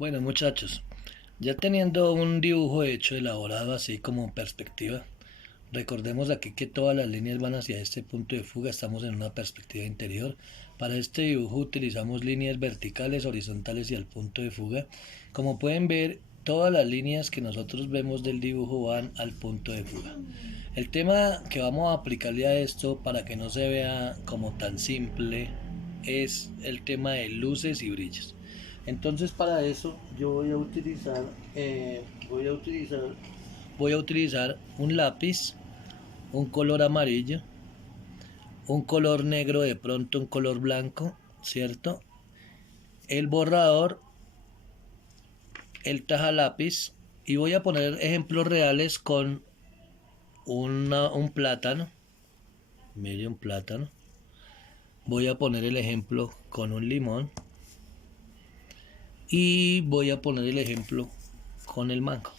Bueno, muchachos, ya teniendo un dibujo hecho, elaborado así como perspectiva, recordemos aquí que todas las líneas van hacia este punto de fuga, estamos en una perspectiva interior. Para este dibujo utilizamos líneas verticales, horizontales y al punto de fuga. Como pueden ver, todas las líneas que nosotros vemos del dibujo van al punto de fuga. El tema que vamos a aplicarle a esto para que no se vea como tan simple es el tema de luces y brillos. Entonces para eso yo voy a utilizar un lápiz, un color amarillo, un color negro, de pronto un color blanco, ¿cierto? El borrador, el taja lápiz, y voy a poner ejemplos reales con un plátano. Mire, un plátano. Voy a poner el ejemplo con un limón y voy a poner el ejemplo con el mango.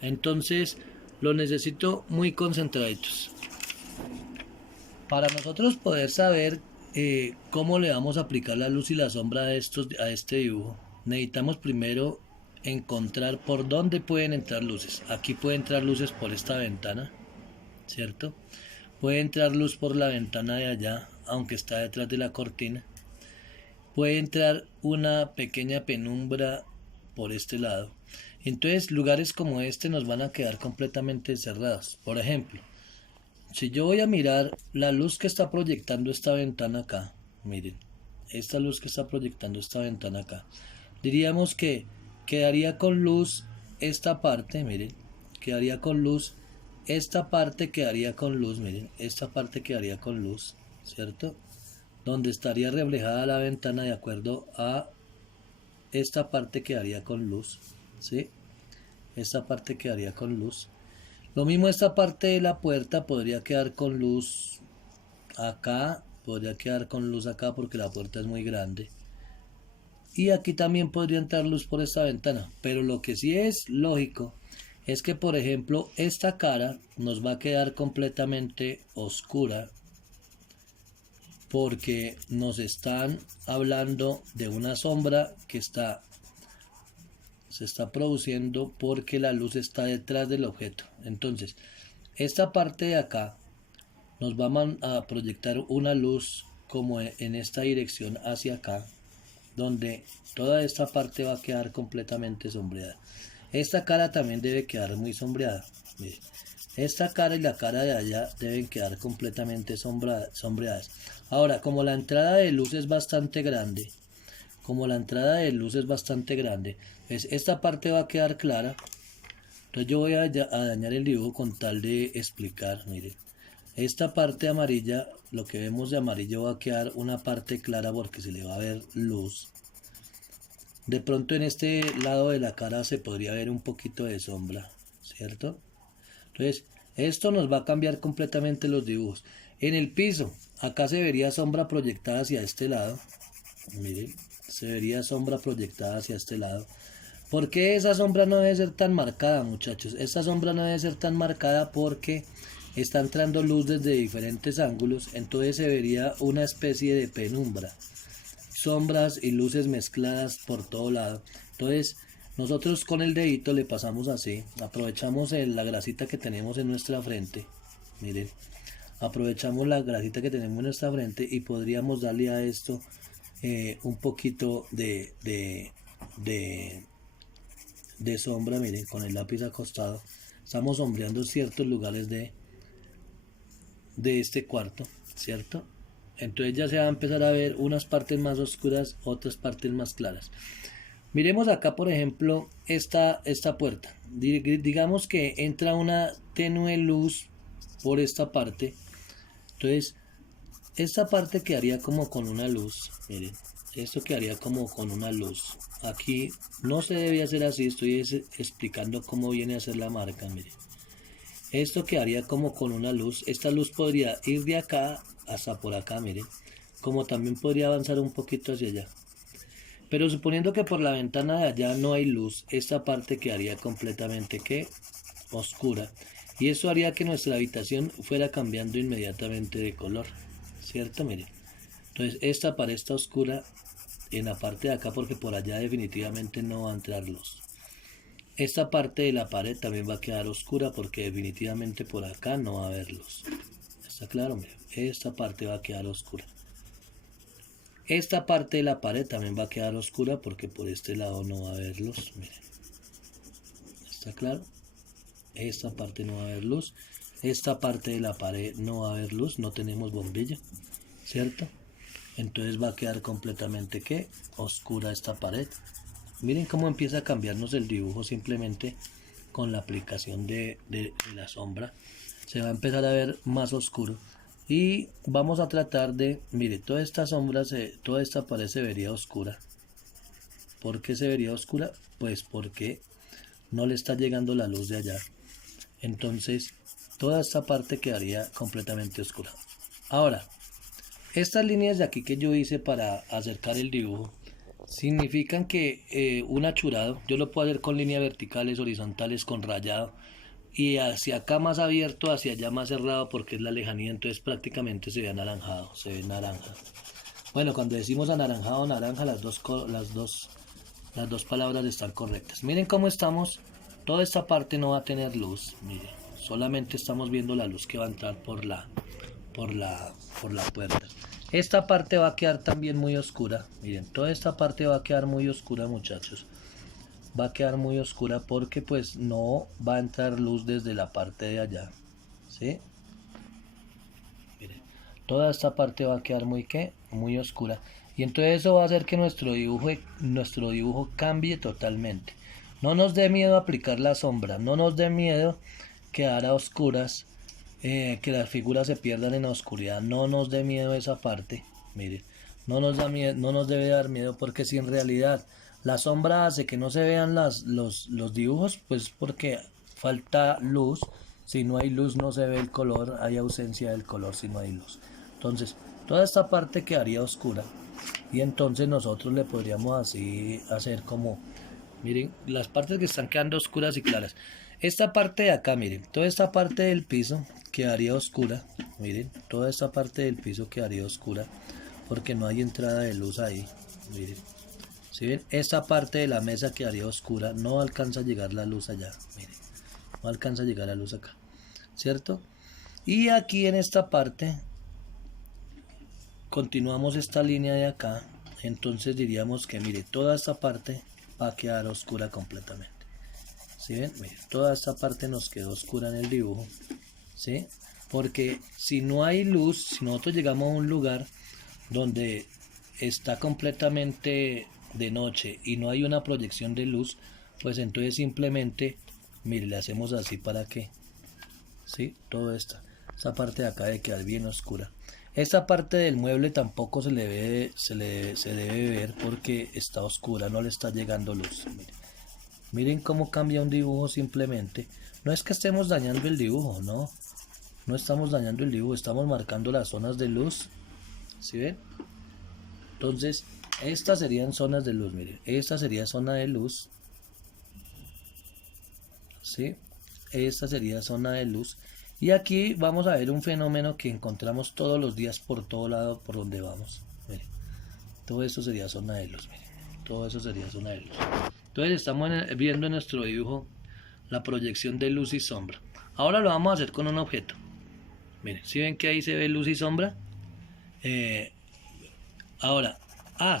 Entonces lo necesito muy concentraditos. Para nosotros poder saber cómo le vamos a aplicar la luz y la sombra a este dibujo, necesitamos primero encontrar por dónde pueden entrar luces. Aquí puede entrar luces por esta ventana, ¿cierto? Puede entrar luz por la ventana de allá, aunque está detrás de la cortina. Puede entrar una pequeña penumbra por este lado. Entonces lugares como este nos van a quedar completamente cerrados. Por ejemplo, si yo voy a mirar la luz que está proyectando esta ventana acá, miren, esta luz que está proyectando esta ventana acá, diríamos que quedaría con luz esta parte, miren, quedaría con luz, esta parte quedaría con luz, miren, esta parte quedaría con luz, ¿cierto? Donde estaría reflejada la ventana de acuerdo a esta parte quedaría con luz, ¿sí? Esta parte quedaría con luz. Lo mismo esta parte de la puerta podría quedar con luz acá, podría quedar con luz acá porque la puerta es muy grande. Y aquí también podría entrar luz por esta ventana, pero lo que sí es lógico es que, por ejemplo, esta cara nos va a quedar completamente oscura porque nos están hablando de una sombra que se está produciendo porque la luz está detrás del objeto. Entonces, esta parte de acá nos va a proyectar una luz como en esta dirección hacia acá, donde toda esta parte va a quedar completamente sombreada. Esta cara también debe quedar muy sombreada. Mire, esta cara y la cara de allá deben quedar completamente sombreadas. Ahora, como la entrada de luz es bastante grande, pues esta parte va a quedar clara. Entonces yo voy a dañar el dibujo con tal de explicar. Miren, esta parte amarilla, lo que vemos de amarillo va a quedar una parte clara porque se le va a ver luz. De pronto en este lado de la cara se podría ver un poquito de sombra, ¿cierto? Entonces esto nos va a cambiar completamente los dibujos. En el piso, acá se vería sombra proyectada hacia este lado. Miren, se vería sombra proyectada hacia este lado. ¿Por qué esa sombra no debe ser tan marcada, muchachos? Esta sombra no debe ser tan marcada porque está entrando luz desde diferentes ángulos, entonces se vería una especie de penumbra, sombras y luces mezcladas por todo lado. Entonces nosotros con el dedito le pasamos así, aprovechamos la grasita que tenemos en nuestra frente, miren, aprovechamos la grasita que tenemos en nuestra frente y podríamos darle a esto un poquito de sombra. Miren, con el lápiz acostado estamos sombreando ciertos lugares de este cuarto, ¿cierto? Entonces ya se va a empezar a ver unas partes más oscuras, otras partes más claras. Miremos acá, por ejemplo, esta puerta. Digamos que entra una tenue luz por esta parte. Entonces, esta parte quedaría como con una luz. Miren, esto quedaría como con una luz. Aquí no se debe hacer así, estoy explicando cómo viene a ser la marca. Miren, esto quedaría como con una luz. Esta luz podría ir de acá hasta por acá, miren. Como también podría avanzar un poquito hacia allá. Pero suponiendo que por la ventana de allá no hay luz, esta parte quedaría completamente oscura. Y eso haría que nuestra habitación fuera cambiando inmediatamente de color, ¿cierto? Miren. Entonces esta pared está oscura en la parte de acá porque por allá definitivamente no va a entrar luz. Esta parte de la pared también va a quedar oscura porque definitivamente por acá no va a haber luz. ¿Está claro? Miren, esta parte va a quedar oscura. Esta parte de la pared también va a quedar oscura porque por este lado no va a haber luz. Miren. ¿Está claro? Esta parte no va a haber luz. Esta parte de la pared no va a haber luz. No tenemos bombilla, ¿cierto? Entonces va a quedar completamente ¿qué? Oscura esta pared. Miren cómo empieza a cambiarnos el dibujo simplemente con la aplicación de la sombra. Se va a empezar a ver más oscuro. Y vamos a tratar de, mire, toda esta sombra, toda esta pared se vería oscura. ¿Por qué se vería oscura? Pues porque no le está llegando la luz de allá. Entonces, toda esta parte quedaría completamente oscura. Ahora, estas líneas de aquí que yo hice para acercar el dibujo, significan que un achurado, yo lo puedo hacer con líneas verticales, horizontales, con rayado, y hacia acá más abierto, hacia allá más cerrado porque es la lejanía, entonces prácticamente se ve anaranjado, se ve naranja. Bueno, cuando decimos anaranjado o naranja, las dos palabras están correctas. Miren cómo estamos, toda esta parte no va a tener luz, miren, solamente estamos viendo la luz que va a entrar por la puerta. Esta parte va a quedar también muy oscura, miren, toda esta parte va a quedar muy oscura, muchachos. Va a quedar muy oscura porque pues no va a entrar luz desde la parte de allá, ¿sí? Miren, toda esta parte va a quedar muy oscura, y entonces eso va a hacer que nuestro dibujo cambie totalmente. No nos dé miedo aplicar la sombra, no nos dé miedo quedar a oscuras, que las figuras se pierdan en la oscuridad, no nos dé miedo esa parte, miren, no nos da miedo, no nos debe dar miedo, porque si en realidad la sombra hace que no se vean los dibujos, pues porque falta luz. Si no hay luz no se ve el color, hay ausencia del color si no hay luz. Entonces, toda esta parte quedaría oscura, y entonces nosotros le podríamos así hacer como, miren, las partes que están quedando oscuras y claras. Esta parte de acá, miren, toda esta parte del piso quedaría oscura, miren, toda esta parte del piso quedaría oscura porque no hay entrada de luz ahí, miren. Si ven, esta parte de la mesa quedaría oscura, no alcanza a llegar la luz allá, miren, no alcanza a llegar la luz acá, ¿cierto? Y aquí en esta parte, continuamos esta línea de acá, entonces diríamos que, mire, toda esta parte va a quedar oscura completamente. ¿Sí ven? Mire, toda esta parte nos quedó oscura en el dibujo, ¿sí? Porque si no hay luz, si nosotros llegamos a un lugar donde está completamente de noche y no hay una proyección de luz, pues entonces simplemente, mire, le hacemos así para que, ¿sí? Toda esta parte de acá debe quedar bien oscura. Esta parte del mueble tampoco se debe ver porque está oscura, no le está llegando luz. Miren cómo cambia un dibujo simplemente. No es que estemos dañando el dibujo, no. No estamos dañando el dibujo, estamos marcando las zonas de luz. ¿Sí ven? Entonces, estas serían zonas de luz, miren. Esta sería zona de luz. ¿Sí? Esta sería zona de luz. Y aquí vamos a ver un fenómeno que encontramos todos los días por todo lado por donde vamos. Miren. Todo esto sería zona de luz, miren. Todo eso sería zona de luz. Entonces estamos viendo en nuestro dibujo la proyección de luz y sombra. Ahora lo vamos a hacer con un objeto. Miren, ¿sí ven que ahí se ve luz y sombra? Ahora,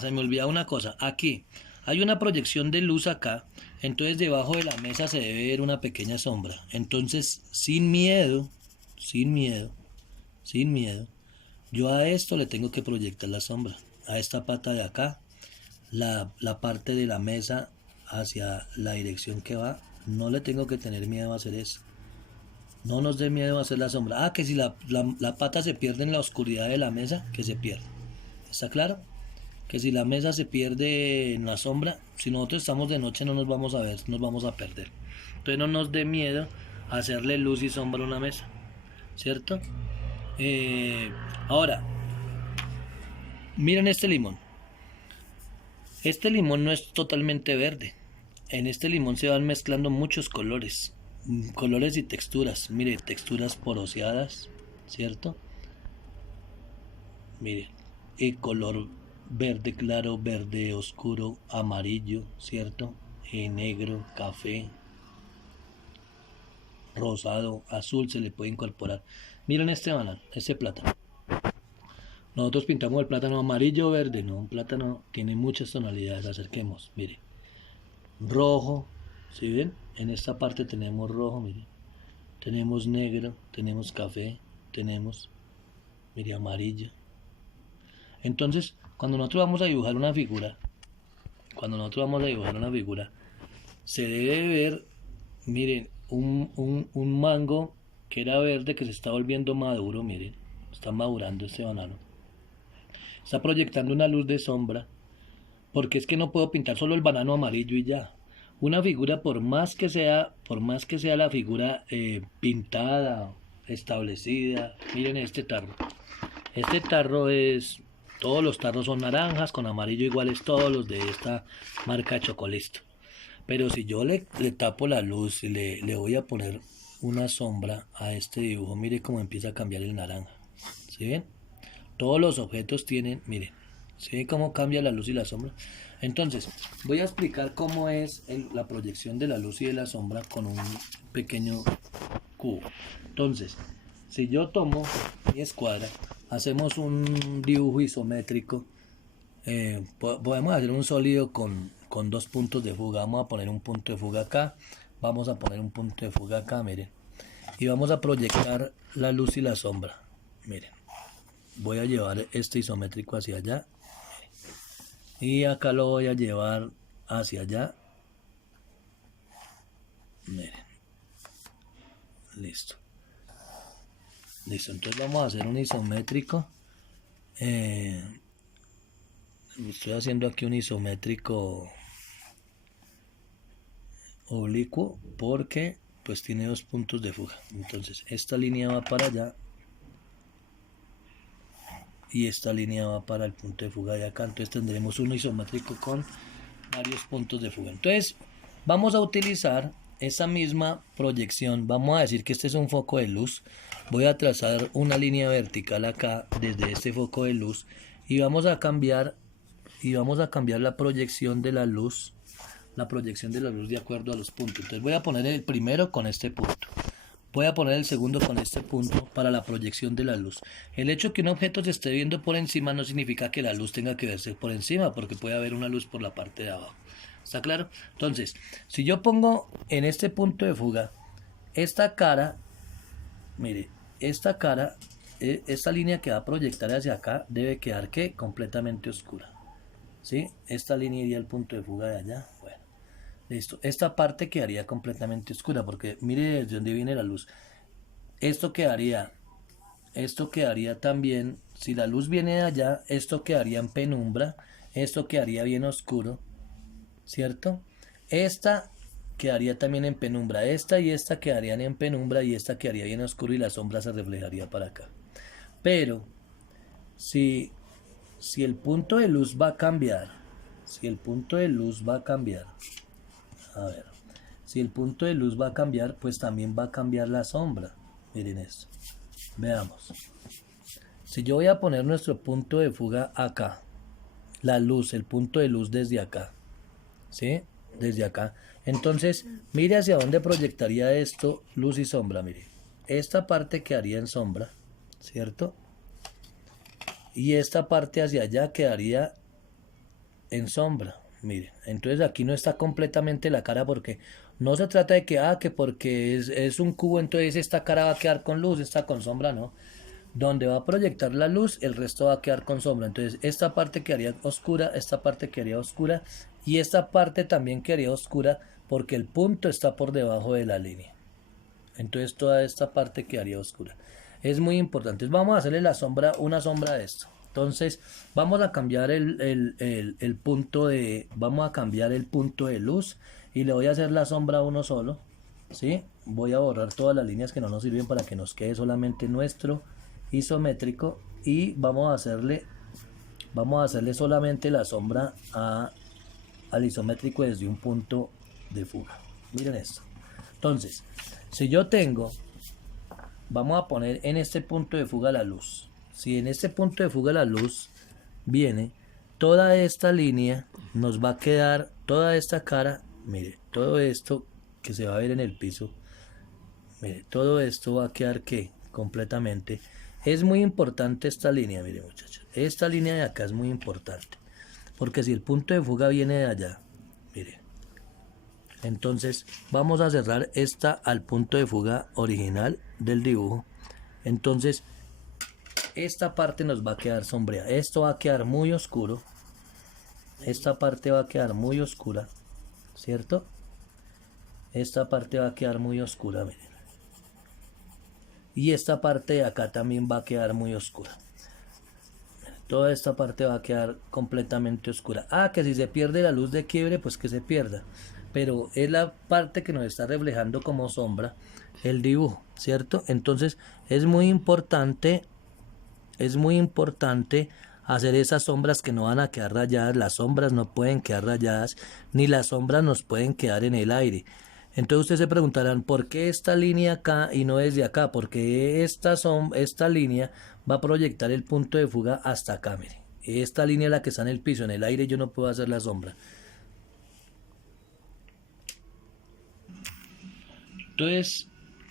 se me olvida una cosa. Aquí hay una proyección de luz acá. Entonces debajo de la mesa se debe ver una pequeña sombra. Entonces, sin miedo, yo a esto le tengo que proyectar la sombra. A esta pata de acá, la parte de la mesa hacia la dirección que va, no le tengo que tener miedo a hacer eso. No nos dé miedo a hacer la sombra. Que si la pata se pierde en la oscuridad de la mesa, que se pierda. ¿Está claro? Que si la mesa se pierde en la sombra, si nosotros estamos de noche no nos vamos a ver, nos vamos a perder. Entonces no nos dé miedo a hacerle luz y sombra a una mesa, ¿cierto? Ahora, miren este limón. Este limón no es totalmente verde. En este limón se van mezclando muchos colores y texturas. Mire, texturas poroseadas, ¿cierto? Mire, el color verde claro, verde oscuro, amarillo, ¿cierto? Negro, café, rosado, azul se le puede incorporar. Miren este banano, este plátano. Nosotros pintamos el plátano amarillo o verde, no, un plátano tiene muchas tonalidades, acerquemos, mire. Rojo, ¿sí ven? En esta parte tenemos rojo, mire. Tenemos negro, tenemos café, tenemos, mire, amarillo. Entonces, cuando nosotros vamos a dibujar una figura, se debe ver, miren, un mango que era verde que se está volviendo maduro, miren, está madurando este banano. Está proyectando una luz de sombra, porque es que no puedo pintar solo el banano amarillo y ya. Una figura, por más que sea la figura pintada, establecida, miren este tarro. Este tarro todos los tarros son naranjas, con amarillo iguales todos los de esta marca Chocolisto. Pero si yo le tapo la luz y le voy a poner una sombra a este dibujo, mire cómo empieza a cambiar el naranja. ¿Sí ven? Todos los objetos tienen, miren, ¿sí ven cómo cambia la luz y la sombra? Entonces, voy a explicar cómo es la proyección de la luz y de la sombra con un pequeño cubo. Entonces, si yo tomo mi escuadra, hacemos un dibujo isométrico, podemos hacer un sólido con 2 puntos de fuga. Vamos a poner un punto de fuga acá, vamos a poner un punto de fuga acá, miren, y vamos a proyectar la luz y la sombra. Miren, voy a llevar este isométrico hacia allá y acá lo voy a llevar hacia allá. Miren, listo, entonces vamos a hacer un isométrico. Estoy haciendo aquí un isométrico oblicuo porque pues tiene 2 puntos de fuga. Entonces esta línea va para allá y esta línea va para el punto de fuga de acá. Entonces tendremos un isométrico con varios puntos de fuga. Entonces vamos a utilizar esa misma proyección. Vamos a decir que este es un foco de luz. Voy a trazar una línea vertical acá desde este foco de luz y vamos a cambiar la proyección de la luz, de acuerdo a los puntos. Entonces voy a poner el primero con este punto, voy a poner el segundo con este punto para la proyección de la luz. El hecho que un objeto se esté viendo por encima no significa que la luz tenga que verse por encima, porque puede haber una luz por la parte de abajo. ¿Está claro? Entonces, si yo pongo en este punto de fuga esta cara, mire, esta línea que va a proyectar hacia acá debe quedar ¿qué? Completamente oscura. ¿Sí? Esta línea iría al punto de fuga de allá. Bueno, listo. Esta parte quedaría completamente oscura porque mire desde dónde viene la luz. Esto quedaría también, si la luz viene de allá, esto quedaría en penumbra, esto quedaría bien oscuro, ¿cierto? Esta quedaría también en penumbra, esta y esta quedarían en penumbra y esta quedaría bien oscuro y la sombra se reflejaría para acá. Pero si el punto de luz va a cambiar, si el punto de luz va a cambiar, pues también va a cambiar la sombra. Miren esto, veamos. Si yo voy a poner nuestro punto de fuga acá, la luz, el punto de luz desde acá, ¿sí? Desde acá. Entonces, mire hacia dónde proyectaría esto, luz y sombra, mire. Esta parte quedaría en sombra, ¿cierto? Y esta parte hacia allá quedaría en sombra, miren. Entonces aquí no está completamente la cara porque no se trata de que porque es un cubo, entonces esta cara va a quedar con luz, esta con sombra, no. Donde va a proyectar la luz, el resto va a quedar con sombra. Entonces esta parte quedaría oscura, esta parte quedaría oscura y esta parte también quedaría oscura porque el punto está por debajo de la línea. Entonces toda esta parte quedaría oscura. Es muy importante. Vamos a hacerle una sombra de esto. Entonces vamos a cambiar el punto de luz y le voy a hacer la sombra a uno solo, ¿sí? Voy a borrar todas las líneas que no nos sirven para que nos quede solamente nuestro isométrico y vamos a hacerle solamente la sombra al isométrico desde un punto de fuga. Miren esto. Entonces, si yo vamos a poner en este punto de fuga la luz. Si en este punto de fuga la luz viene, toda esta línea nos va a quedar, toda esta cara, mire, todo esto que se va a ver en el piso, mire, todo esto va a quedar que completamente. Es muy importante esta línea, mire muchachos, esta línea de acá es muy importante, porque si el punto de fuga viene de allá, mire, entonces vamos a cerrar esta al punto de fuga original del dibujo. Entonces esta parte nos va a quedar sombreada, esto va a quedar muy oscuro, esta parte va a quedar muy oscura, ¿cierto? Esta parte va a quedar muy oscura, miren. Y esta parte de acá también va a quedar muy oscura. Toda esta parte va a quedar completamente oscura. Ah, que si se pierde la luz de quiebre, pues que se pierda. Pero es la parte que nos está reflejando como sombra el dibujo, ¿cierto? Entonces es muy importante hacer esas sombras que no van a quedar rayadas. Las sombras no pueden quedar rayadas, ni las sombras nos pueden quedar en el aire. Entonces ustedes se preguntarán, ¿por qué esta línea acá y no desde acá? Porque esta línea va a proyectar el punto de fuga hasta acá, mire. Esta línea es la que está en el piso, en el aire yo no puedo hacer la sombra.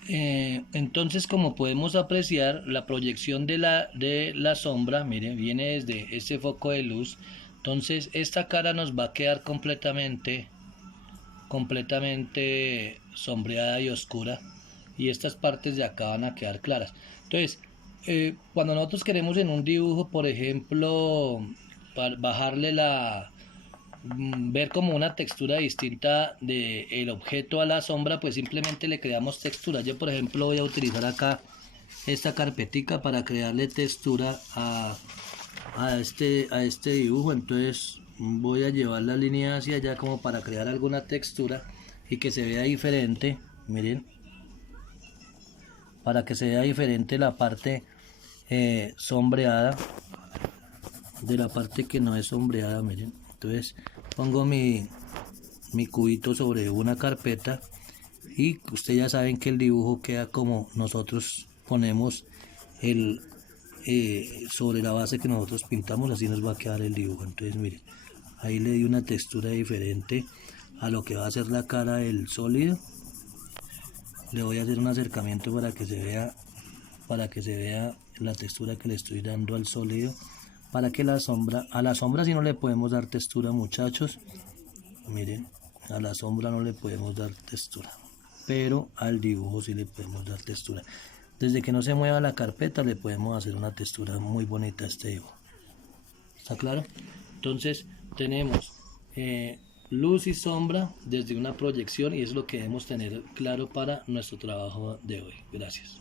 Entonces como podemos apreciar, la proyección de la sombra, mire, viene desde este foco de luz. Entonces esta cara nos va a quedar completamente sombreada y oscura, y estas partes de acá van a quedar claras. Entonces cuando nosotros queremos en un dibujo, por ejemplo, para bajarle ver como una textura distinta del objeto a la sombra, pues simplemente le creamos textura. Yo por ejemplo voy a utilizar acá esta carpetica para crearle textura a este dibujo. Entonces voy a llevar la línea hacia allá como para crear alguna textura y que se vea diferente, miren, para que se vea diferente la parte sombreada de la parte que no es sombreada, miren. Entonces pongo mi cubito sobre una carpeta y ustedes ya saben que el dibujo queda como nosotros ponemos el sobre la base que nosotros pintamos, así nos va a quedar el dibujo. Entonces miren, ahí le di una textura diferente a lo que va a ser la cara del sólido. Le voy a hacer un acercamiento para que se vea la textura que le estoy dando al sólido, para que a la sombra sí no le podemos dar textura, muchachos. Miren, a la sombra no le podemos dar textura, pero al dibujo sí le podemos dar textura. Desde que no se mueva la carpeta le podemos hacer una textura muy bonita a este dibujo. ¿Está claro? Entonces tenemos luz y sombra desde una proyección, y es lo que debemos tener claro para nuestro trabajo de hoy. Gracias.